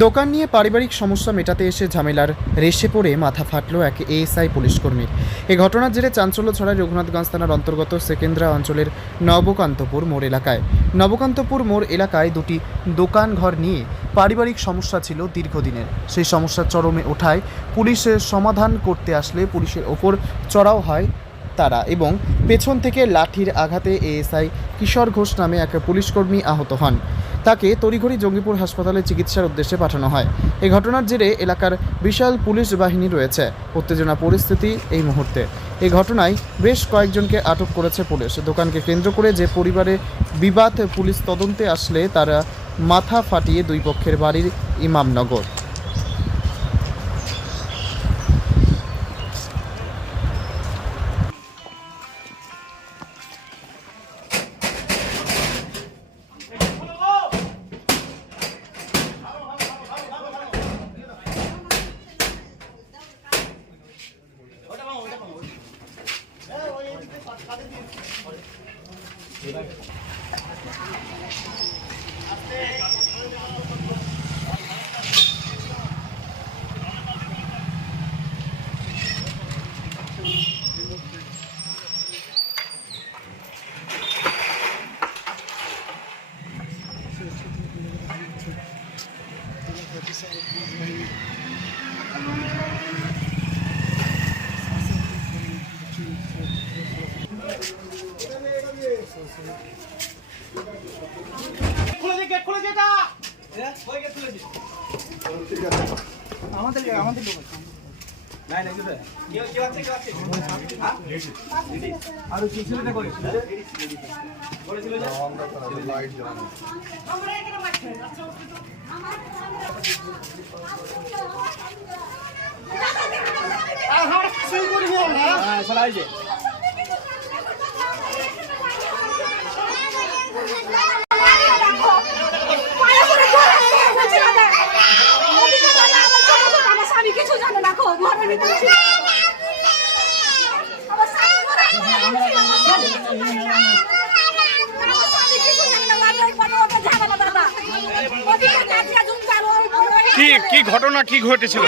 দোকান নিয়ে পারিবারিক সমস্যা মেটাতে এসে ঝামেলার রেশে পড়ে মাথা ফাটল এক এএসআই পুলিশ কর্মীর। এই ঘটনার জেরে চাঞ্চল্য ছড়ায় রঘুনাথগঞ্জ থানার অন্তর্গত সেকেন্দ্রা অঞ্চলের নবকান্তপুর মোড় এলাকায়। নবকান্তপুর মোড় এলাকায় দুটি দোকান ঘর নিয়ে পারিবারিক সমস্যা ছিল দীর্ঘদিনের। সেই সমস্যা চরমে ওঠায় পুলিশের সমাধান করতে আসলে পুলিশের ওপর চড়াও হয় তারা এবং পেছন থেকে লাঠির আঘাতে এএসআই কিশোর ঘোষ নামে এক পুলিশকর্মী আহত হন। তাকে তড়িঘড়ি জঙ্গিপুর হাসপাতালে চিকিৎসার উদ্দেশ্যে পাঠানো হয়। এই ঘটনার জেরে এলাকার বিশাল পুলিশ বাহিনী রয়েছে। উত্তেজনা পরিস্থিতি এই মুহূর্তে। এই ঘটনায় বেশ কয়েকজনকে আটক করেছে পুলিশ। দোকানকে কেন্দ্র করে যে পরিবারে বিবাদ, পুলিশ তদন্তে আসলে তারা মাথা ফাটিয়ে দুই পক্ষের বাড়ির ইমামনগর। কি ঘটনা কি ঘটেছিল?